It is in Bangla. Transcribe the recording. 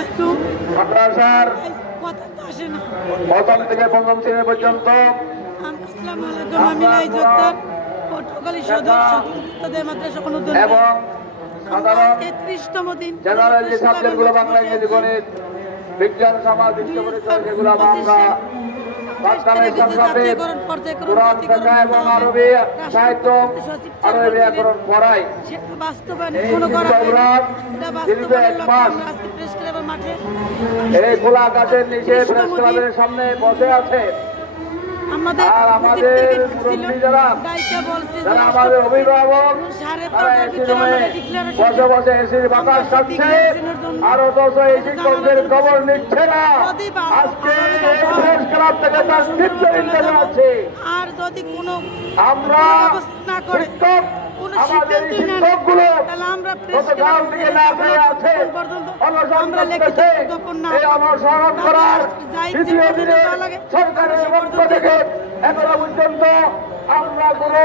আলাইকুম। মাদ্রাসার কথা তো আসে না। প্রথম থেকে পঞ্চম শ্রেণী পর্যন্ত আসসালামু আলাইকুম। আমি লাইজুদ্দিন পটুয়াখালী সদস্য তাদের মাদ্রাসা অনুদান এবং সাধারণ ৩৩তম দিন জেনারেল যে সাবজেক্টগুলো বাংলা ইংরেজি গণিত বিজ্ঞান সমাজ বিশ্ব পরিচয় সেগুলো আমরা কোরআন ফিকহ এবং আরবি সাহিত্য আরবি ব্যাকরণ পড়াই। এই খোলা আকাশের নিচে প্রেস ক্লাবের সামনে বসে আছে আর আমাদের মুরব্বী যারা আমাদের অভিভাবক তারা এসি রুমে বসে বসে এসির বাতাস খাচ্ছে আর অথচ এই শিক্ষকদের খবর নিচ্ছে না। আজকে এই প্রেস ক্লাব থেকে তার তীব্র নিন্দা জানাচ্ছি। আমরা শিক্ষক আমাদের শিক্ষকগুলো গতকাল থেকে না পেয়ে আছে অনশন করতেছে। এই অনশন করার দ্বিতীয় দিনে সরকারের পক্ষ থেকে এখনো পর্যন্ত আমরা কোনো